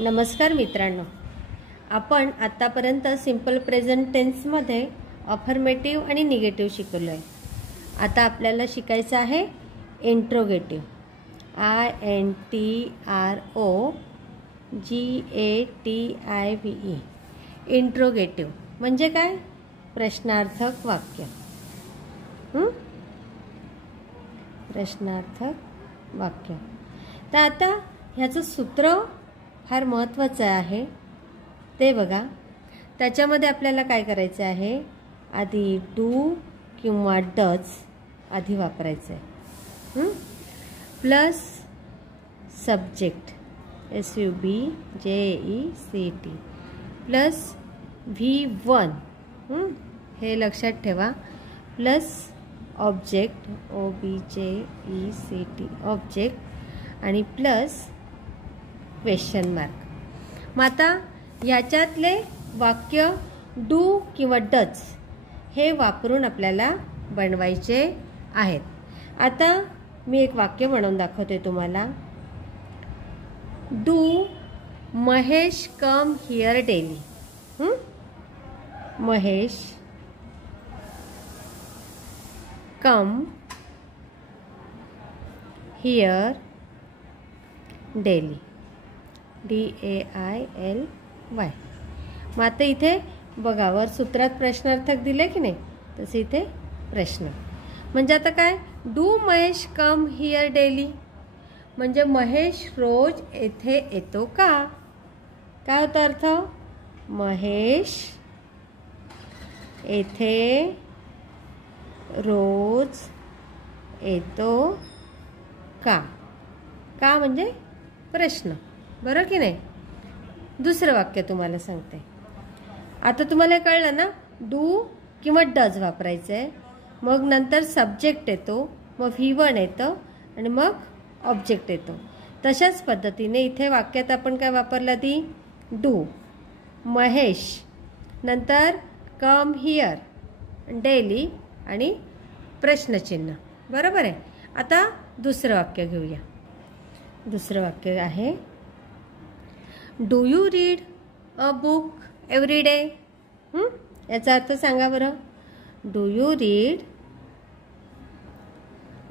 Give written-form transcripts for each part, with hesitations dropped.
नमस्कार मित्रांनो, आपण आतापर्यंत सिंपल प्रेझेंट टेन्समध्ये अफर्मेटिव्ह आणि निगेटिव्ह शिकलो आहे. आता आपल्याला शिकायचं आहे इंट्रोगेटिव्ह. INTROGATIVE. इंट्रोगेटिव्ह म्हणजे काय? प्रश्नार्थक वाक्य. प्रश्नार्थक वाक्य. तर आता ह्याचं सूत्र फार महत्त्वाचं आहे, ते बघा. त्याच्यामध्ये आपल्याला काय करायचं आहे, आधी डू किंवा डज आधी वापरायचं आहे, plus subject SUBJECT plus V1 हे लक्षात ठेवा, प्लस ऑब्जेक्ट OBJECT ऑब्जेक्ट आणि प्लस क्वेश्चन मार्क. मग आता याच्यातले वाक्य डू किंवा डज हे वापरून आपल्याला बनवायचे आहेत. आता मी एक वाक्य म्हणून दाखवते तुम्हाला. Do Mahesh come here daily. Mahesh come here daily. DAILY. मग आता इथे बघा, वर सूत्रात प्रश्नार्थक दिले की नाही, तसे इथे प्रश्न. म्हणजे आता काय, do Mahesh come here daily म्हणजे महेश रोज येथे येतो का? काय होता अर्थ? महेश येथे रोज येतो का? का म्हणजे प्रश्न, बरं की नाही. दुसरं वाक्य तुम्हाला सांगते. आता तुम्हाला कळलं ना, डू किंवा डज वापरायचं आहे, मग नंतर सब्जेक्ट येतो, मग V1 येतं आणि मग ऑब्जेक्ट येतो. तशाच पद्धतीने इथे वाक्यात आपण काय वापरलं, ती डू महेश, नंतर कम हिअर डेली आणि प्रश्नचिन्ह, बरोबर आहे. आता दुसरं वाक्य घेऊया. दुसरं वाक्य आहे, do you read a book every day. याचा अर्थ सांगा बरं. Do you read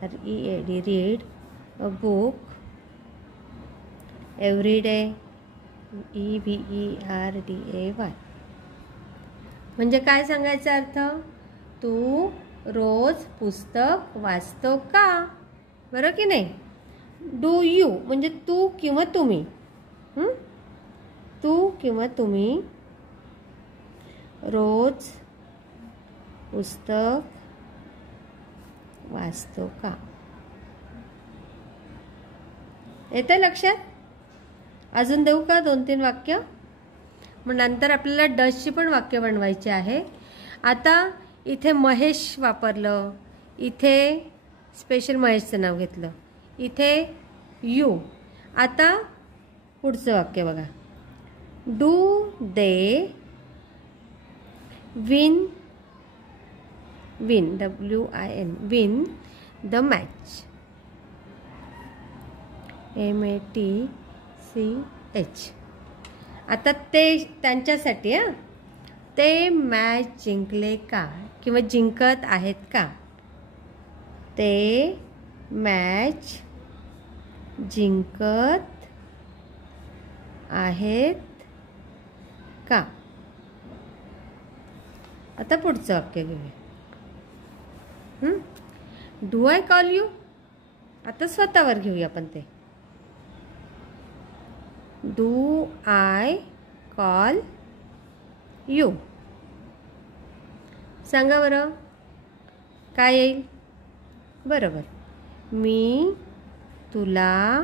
READ read a book every day EVERDAY. म्हणजे काय सांगायचा अर्थ? तू रोज पुस्तक वाचतो का? बरं की नाही. डू यू म्हणजे तू किंवा तुम्ही. तू किंवा तुम्ही रोज पुस्तक वाचतो का? येते लक्षात? अजून देऊ का 2-3 वाक्य? मग नंतर आपल्याला डजची पण वाक्य बनवायची आहे. आता इथे महेश वापरलं, इथे स्पेशल महेशचं नाव घेतलं, इथे यू. आता पुढचं वाक्य बघा. Do they win WIN win the match MATCH. आता ते त्यांच्यासाठी, ते मॅच जिंकले का किंवा जिंकत आहेत का? ते मॅच जिंकत आहेत का? आता पुढचं वाक्य घेऊया. Do I call you. आता स्वतःवर घेऊया आपण ते. Do I call you. सांगा बरं काय येईल? बरोबर, मी तुला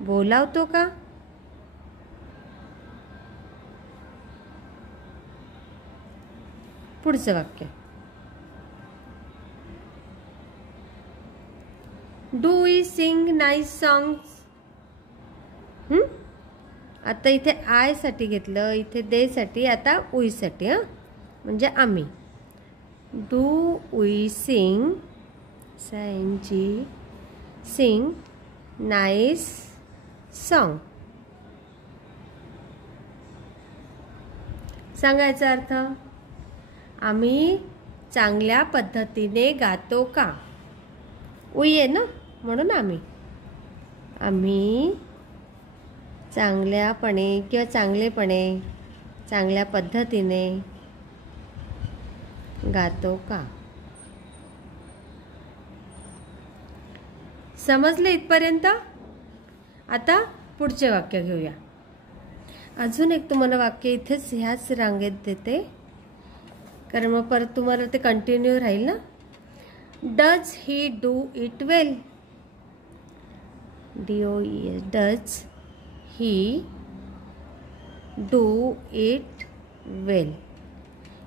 बोलावतो का? पुढचं वाक्य. Do we sing nice songs. आता इथे आय साठी घेतलं, इथे दे साठी, आता वी साठी, म्हणजे आम्ही. Do we sing sing nice song. सांगायचा अर्थ, आम्ही चांगल्या पद्धतीने गातो का? उई आहे ना, म्हणून आम्ही चांगल्यापणे किंवा चांगलेपणे चांगल्या पद्धतीने गातो का? समजले इथपर्यंत? आता पुढचे वाक्य घेऊया. अजून एक तुम्हाला वाक्य इथेच ह्याच रांगेत देते, कारण मग परत तुम्हाला ते कंटिन्यू राहील ना. Does he do it well? DOES. Does he do it well?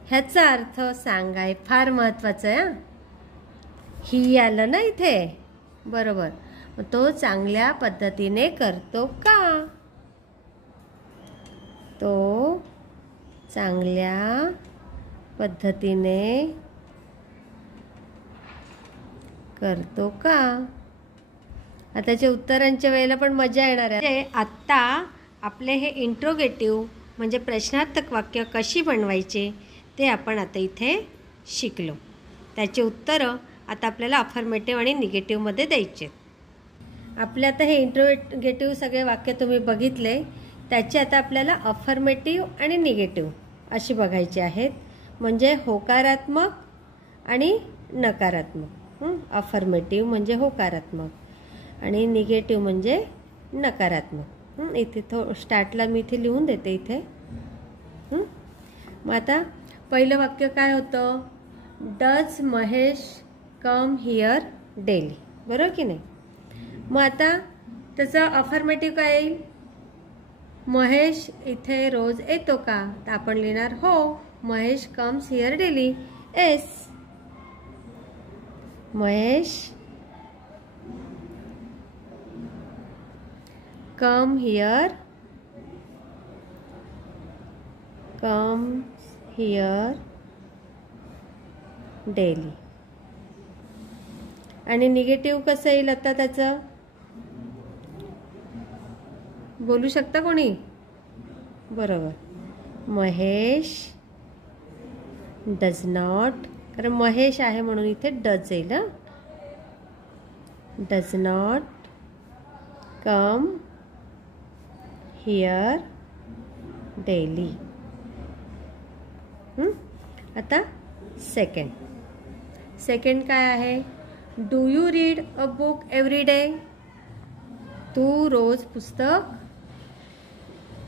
ह्याचा अर्थ सांगाय फार महत्त्वाचं आहे. ही आलं ना इथे, बरोबर. तो चांगल्या पद्धतीने करतो का? तो चांगल्या पद्धतीने करतो का? आताच्या उत्तरांच्या वेळेला पण मजा येणार आहे. आत्ता आपले हे इंट्रोगेटिव्ह म्हणजे प्रश्नार्थक वाक्य कशी बनवायचे ते आपण आता इथे शिकलो. त्याचे उत्तरं आता आपल्याला अफर्मेटिव्ह आणि निगेटिव्हमध्ये द्यायचे. आपले आता हे इंट्रोगेटिव्ह सगळे वाक्य तुम्ही बघितले, त्याचे आता आपल्याला अफर्मेटिव्ह आणि निगेटिव्ह अशी बघायची आहेत. म्हणजे होकारात्मक आणि नकारात्मक. अफर्मेटिव्ह म्हणजे होकारात्मक आणि निगेटिव्ह म्हणजे नकारात्मक. इथे स्टार्टला मी इथे लिहून देते इथे. मग आता पहिलं वाक्य काय होतं? Does Mahesh come here daily? बरोबर की नाही? मग आता त्याचं अफर्मेटिव्ह काय येईल? महेश इथे रोज येतो का? तर आपण लिहिणार हो, Mahesh comes here daily. S. Mahesh come here daily. आणि निगेटिव्ह कसं येईल आता त्याचं? बोलू शकता कोणी? बरोबर, महेश डज नॉट, कारण महेश आहे म्हणून इथे डज येईल. Does not come here daily. आता सेकंड काय आहे? Do you read a book every day? तू रोज पुस्तक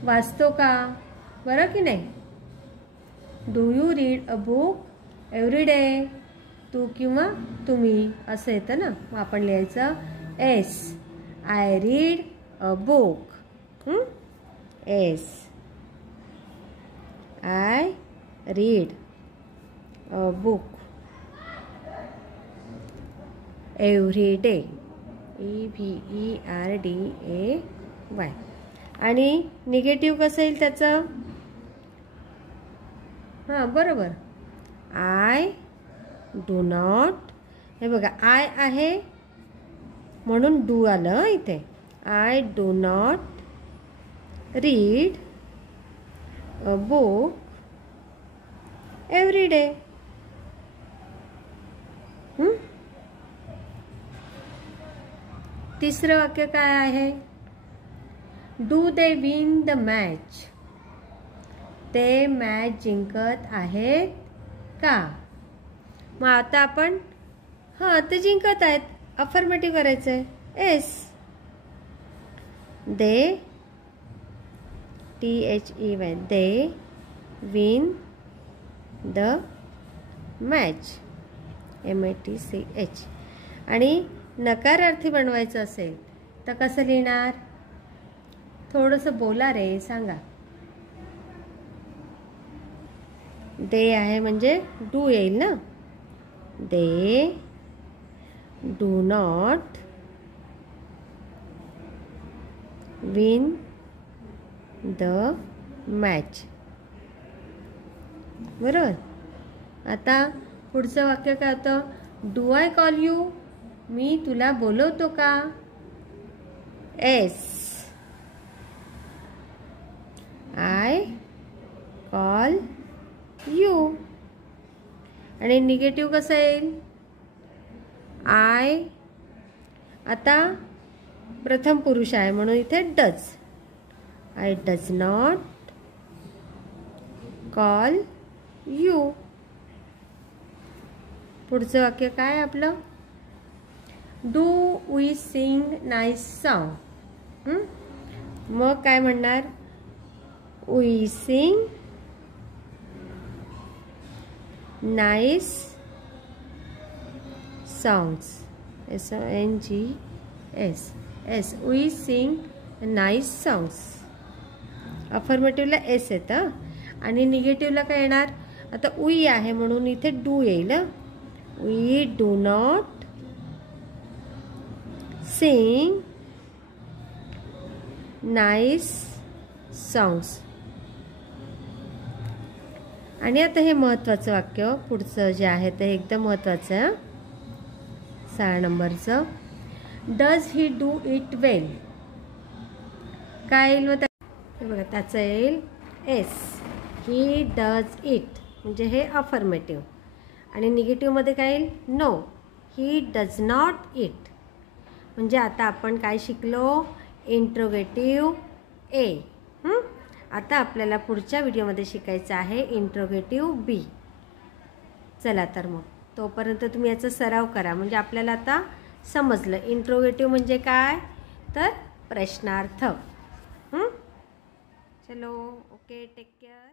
वाचतो का? बरं की नाही? Do you read a book every day? तू किंवा तुम्ही असं येतं ना, मग आपण लिहायचं yes. I read a book. Yes. I read a book every day. EVERDAY. आणि निगेटिव्ह कसं येईल त्याचं? बरोबर, आय डू नॉट. हे बघा, आय आहे म्हणून डू आलं इथे. I do not read a book every day. तिसरं वाक्य काय आहे? Do they win the match? ते मॅच जिंकत आहेत का? मग आता आपण ते जिंकत आहेत, अफर्मेटिव्ह करायचं आहे. S. They, THEY, they win the match, MATCH. आणि नकारार्थी बनवायचं असेल तर कसं लिहिणार? थोडंसं बोला रे, सांगा. दे आहे म्हणजे डू येईल ना. They do not win the match. बरोबर. आता पुढचं वाक्य काय होतं? Do I call you? मी तुला बोलवतो का? एस. I call you. आणि निगेटिव्ह कसं येईल? आय. आता प्रथम पुरुष आहे म्हणून इथे does. I does not call you. पुढचं वाक्य काय आपलं? Do we sing nice song. मग काय म्हणणार? We sing nice songs. SONGS. We sing nice songs. अफर्मेटिव्हला एस येतं आणि निगेटिव्हला काय येणार? आता वी आहे म्हणून इथे डू येईल. We do not sing nice songs. आणि आता हे महत्त्वाचं वाक्य पुढचं जे आहे ते एकदम महत्त्वाचं आहे. 6 नंबरचं. डज ही डू इट वेल. काय येईल मग? बघा त्याचं येईल एस. ही डज इट म्हणजे हे अफर्मेटिव्ह. आणि निगेटिव्हमध्ये काय येईल? No. He does not eat. म्हणजे आता आपण काय शिकलो? इंट्रोगेटिव्ह ए. आता आपल्याला पुढच्या व्हिडिओमध्ये शिकायचं आहे इंट्रोगेटिव्ह बी. चला तर मग तोपर्यंत तुम्ही याचा सराव करा म्हणजे आपल्याला आता समजलं इंट्रोगेटिव्ह म्हणजे काय तर प्रश्नार्थ. चलो ओके टेक केअर.